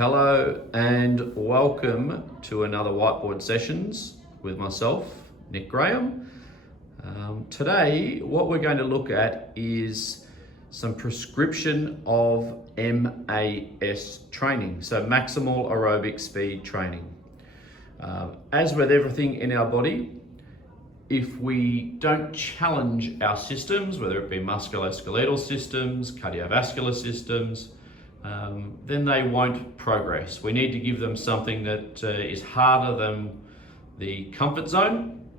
Hello and welcome to another Whiteboard Sessions with myself, Nick Graham. Today, what we're going to look at is some prescription of MAS training, so Maximal Aerobic Speed Training. As with everything in our body, if we don't challenge our systems, whether it be musculoskeletal systems, cardiovascular systems, then they won't progress. We need to give them something that is harder than the comfort zone,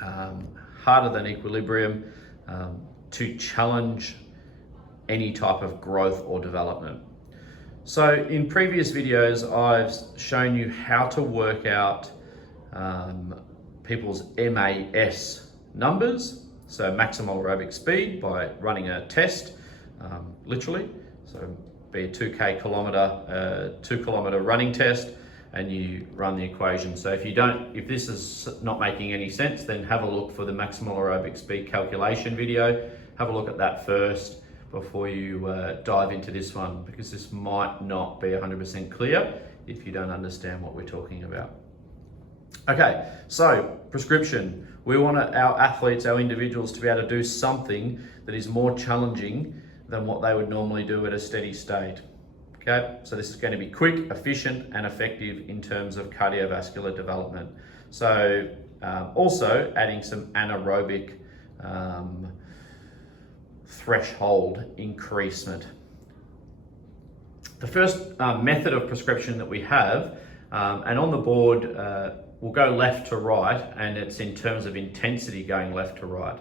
harder than equilibrium, to challenge any type of growth or development. So in previous videos, I've shown you how to work out people's MAS numbers, so maximal aerobic speed, by running a test, literally. So be a 2 kilometer running test, and you run the equation. So if this is not making any sense, then have a look for the maximal aerobic speed calculation video. Have a look at that first before you dive into this one, because this might not be 100% clear if you don't understand what we're talking about. Okay, so prescription. We want our athletes, our individuals, to be able to do something that is more challenging than what they would normally do at a steady state. Okay, so this is going to be quick, efficient, and effective in terms of cardiovascular development. So also adding some anaerobic threshold increasement. The first method of prescription that we have, and on the board, we'll go left to right, and it's in terms of intensity going left to right.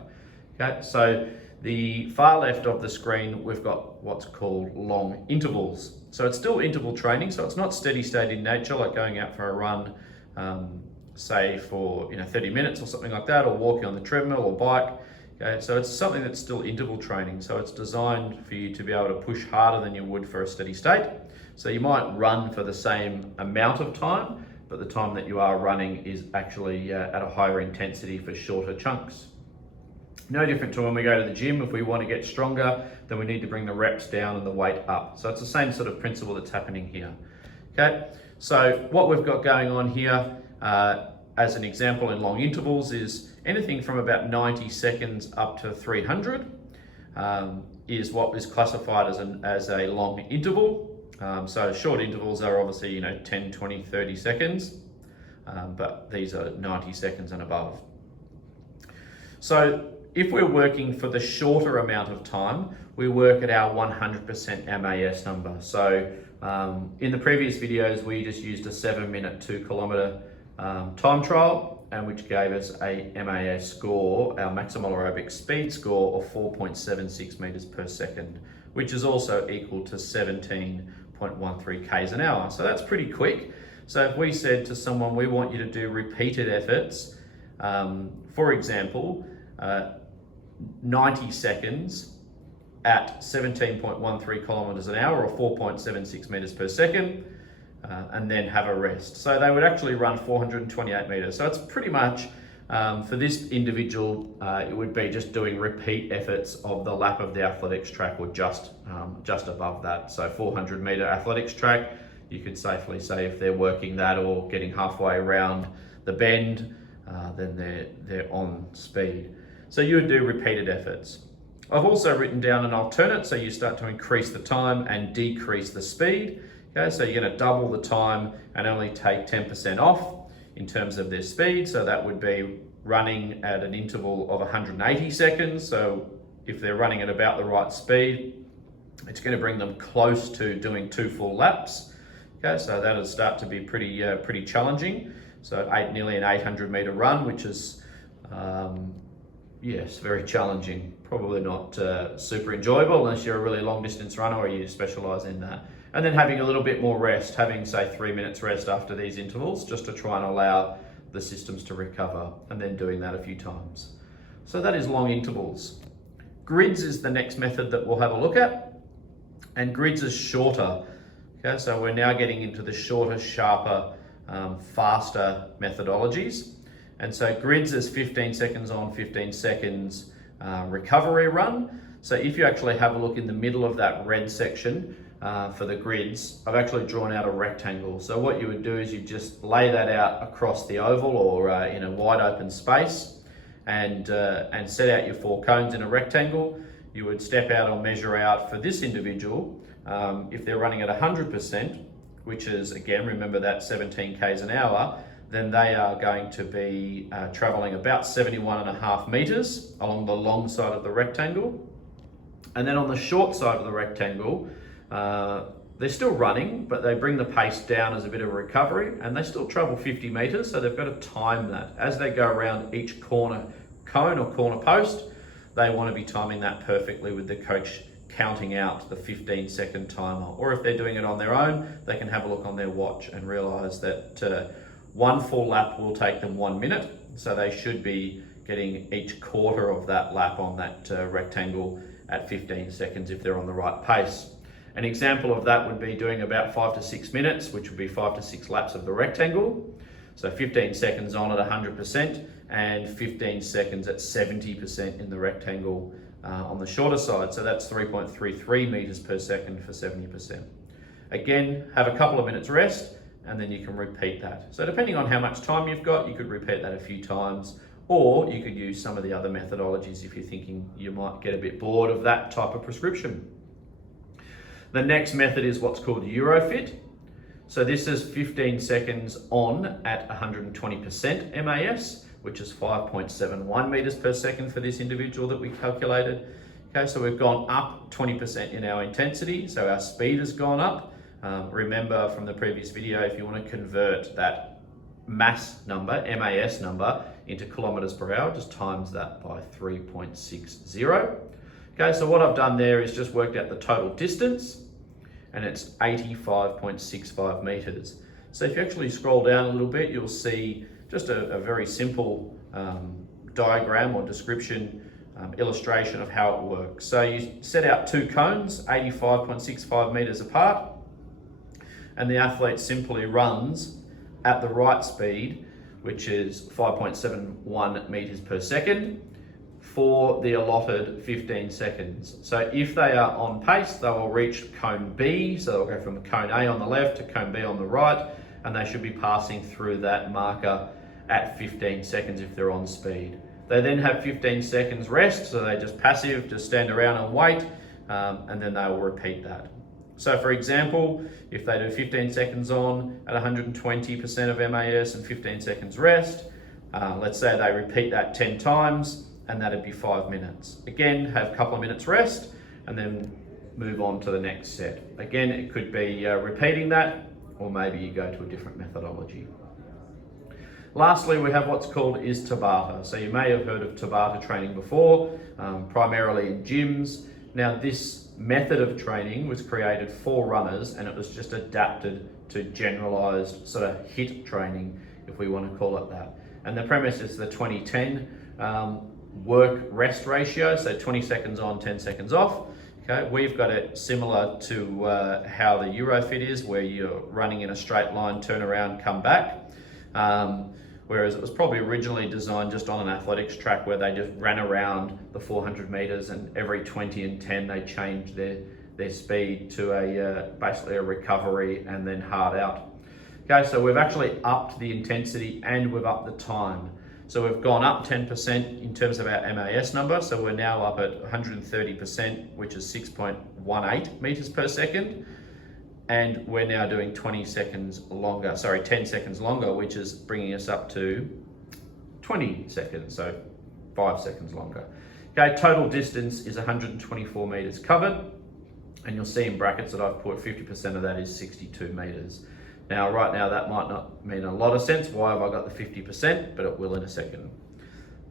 Okay, so the far left of the screen, we've got what's called long intervals. So it's still interval training, so it's not steady state in nature, like going out for a run, say for 30 minutes or something like that, or walking on the treadmill or bike. Okay, so it's something that's still interval training. So it's designed for you to be able to push harder than you would for a steady state. So you might run for the same amount of time, but the time that you are running is actually at a higher intensity for shorter chunks. No different to when we go to the gym. If we want to get stronger, then we need to bring the reps down and the weight up. So it's the same sort of principle that's happening here. Okay, so what we've got going on here, as an example in long intervals, is anything from about 90 seconds up to 300 is what is classified as a long interval. So short intervals are obviously 10, 20, 30 seconds, but these are 90 seconds and above. So if we're working for the shorter amount of time, we work at our 100% MAS number. So in the previous videos, we just used a 7-minute 2 kilometer time trial, and which gave us a MAS score, our maximal aerobic speed score, of 4.76 meters per second, which is also equal to 17.13 k's an hour. So that's pretty quick. So if we said to someone, we want you to do repeated efforts, for example, 90 seconds at 17.13 kilometers an hour, or 4.76 meters per second, and then have a rest. So they would actually run 428 meters. So it's pretty much, for this individual, it would be just doing repeat efforts of the lap of the athletics track, or just above that. So 400 meter athletics track, you could safely say if they're working that or getting halfway around the bend, then they're on speed. So you would do repeated efforts. I've also written down an alternate, so you start to increase the time and decrease the speed. Okay, so you're going to double the time and only take 10% off in terms of their speed. So that would be running at an interval of 180 seconds. So if they're running at about the right speed, it's going to bring them close to doing 2 full laps. Okay, so that'll start to be pretty challenging. So nearly an 800 meter run, which is yes, very challenging. Probably not super enjoyable unless you're a really long distance runner or you specialize in that. And then having a little bit more rest, having say 3 minutes rest after these intervals, just to try and allow the systems to recover, and then doing that a few times. So that is long intervals. Grids is the next method that we'll have a look at, and grids is shorter. Okay, so we're now getting into the shorter, sharper, faster methodologies. And so grids is 15 seconds on, 15 seconds recovery run. So if you actually have a look in the middle of that red section, for the grids, I've actually drawn out a rectangle. So what you would do is you just lay that out across the oval or in a wide open space, and set out your 4 cones in a rectangle. You would step out or measure out for this individual, if they're running at 100%, which is, again, remember that 17 k's an hour, then they are going to be traveling about 71.5 meters along the long side of the rectangle. And then on the short side of the rectangle, they're still running, but they bring the pace down as a bit of a recovery, and they still travel 50 meters, so they've got to time that. As they go around each corner cone or corner post, they want to be timing that perfectly with the coach counting out the 15-second timer. Or if they're doing it on their own, they can have a look on their watch and realize that one full lap will take them 1 minute, so they should be getting each quarter of that lap on that rectangle at 15 seconds if they're on the right pace. An example of that would be doing about 5 to 6 minutes, which would be 5 to 6 laps of the rectangle. So 15 seconds on at 100% and 15 seconds at 70% in the rectangle on the shorter side. So that's 3.33 meters per second for 70%. Again, have a couple of minutes rest and then you can repeat that. So depending on how much time you've got, you could repeat that a few times, or you could use some of the other methodologies if you're thinking you might get a bit bored of that type of prescription. The next method is what's called Eurofit. So this is 15 seconds on at 120% MAS, which is 5.71 meters per second for this individual that we calculated. Okay, so we've gone up 20% in our intensity, so our speed has gone up. Remember from the previous video, if you want to convert that MAS number into kilometers per hour, just times that by 3.60. Okay, so what I've done there is just worked out the total distance, and it's 85.65 meters. So if you actually scroll down a little bit, you'll see just a very simple diagram or description, illustration of how it works. So you set out 2 cones, 85.65 meters apart, and the athlete simply runs at the right speed, which is 5.71 meters per second, for the allotted 15 seconds. So if they are on pace, they will reach cone B, so they'll go from cone A on the left to cone B on the right, and they should be passing through that marker at 15 seconds if they're on speed. They then have 15 seconds rest, so they just passive, just stand around and wait, and then they will repeat that. So for example, if they do 15 seconds on at 120% of MAS and 15 seconds rest, let's say they repeat that 10 times, and that'd be 5 minutes. Again, have a couple of minutes rest and then move on to the next set. Again, it could be repeating that, or maybe you go to a different methodology. Lastly, we have what's called is Tabata. So you may have heard of Tabata training before, primarily in gyms. Now this method of training was created for runners, and it was just adapted to generalized sort of HIIT training, if we want to call it that. And the premise is the 20-10 work-rest ratio, so 20 seconds on, 10 seconds off. Okay, we've got it similar to how the Eurofit is, where you're running in a straight line, turn around, come back. Whereas it was probably originally designed just on an athletics track where they just ran around the 400 meters, and every 20 and 10 they changed their speed to basically a recovery and then hard out. Okay, so we've actually upped the intensity and we've upped the time. So we've gone up 10% in terms of our MAS number, so we're now up at 130%, which is 6.18 meters per second. And we're now doing 10 seconds longer, which is bringing us up to 20 seconds, so 5 seconds longer. Okay, total distance is 124 meters covered, and you'll see in brackets that I've put 50% of that is 62 meters. Now, right now, that might not mean a lot of sense. Why have I got the 50%? But it will in a second.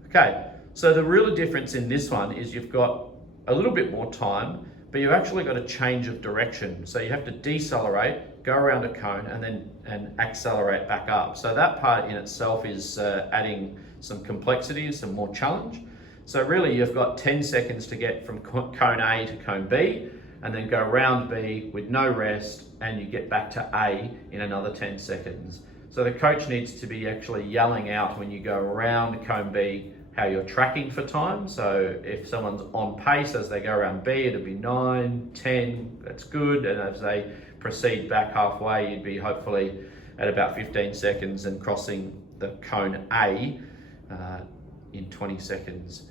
Okay, so the real difference in this one is you've got a little bit more time, but you've actually got a change of direction. So you have to decelerate, go around a cone, and accelerate back up. So that part in itself is adding some complexity, some more challenge. So really you've got 10 seconds to get from cone A to cone B, and then go around B with no rest, and you get back to A in another 10 seconds. So the coach needs to be actually yelling out when you go around cone B how you're tracking for time. So if someone's on pace as they go around B, it'd be 9, 10, that's good. And as they proceed back halfway, you'd be hopefully at about 15 seconds and crossing the cone A in 20 seconds.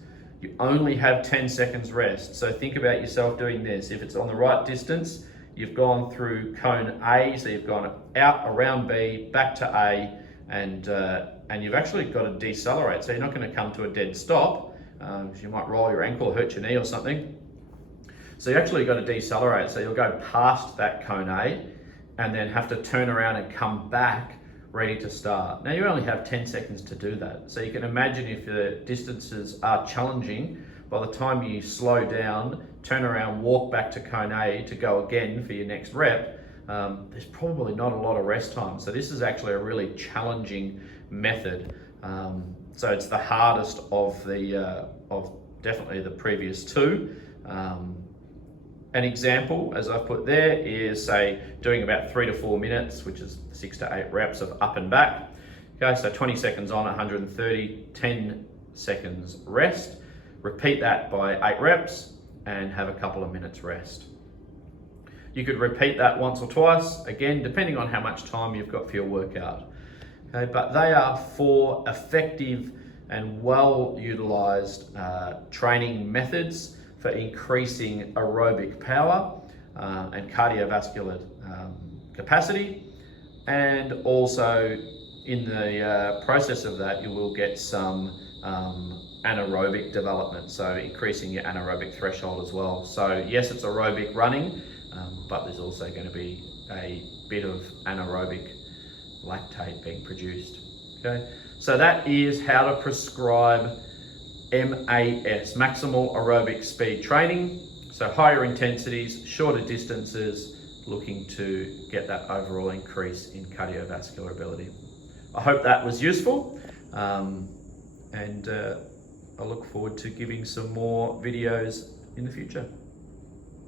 You only have 10 seconds rest. So think about yourself doing this. If it's on the right distance, you've gone through cone A, so you've gone out around B, back to A, and you've actually got to decelerate. So you're not going to come to a dead stop, because you might roll your ankle or hurt your knee or something. So you actually got to decelerate. So you'll go past that cone A and then have to turn around and come back ready to start. Now you only have 10 seconds to do that. So you can imagine if the distances are challenging, by the time you slow down, turn around, walk back to cone A to go again for your next rep, there's probably not a lot of rest time. So this is actually a really challenging method. So it's the hardest of definitely the previous two. An example, as I've put there, is say doing about 3 to 4 minutes, which is 6 to 8 reps of up and back. Okay, so 20 seconds on, 130, 10 seconds rest. Repeat that by 8 reps and have a couple of minutes rest. You could repeat that once or twice, again, depending on how much time you've got for your workout. Okay, but they are 4 effective and well-utilized training methods for increasing aerobic power and cardiovascular capacity. And also in the process of that, you will get some anaerobic development, so increasing your anaerobic threshold as well. So yes, it's aerobic running, but there's also going to be a bit of anaerobic lactate being produced. Okay, so that is how to prescribe MAS, maximal aerobic speed training. So higher intensities, shorter distances, looking to get that overall increase in cardiovascular ability. I hope that was useful, and I look forward to giving some more videos in the future.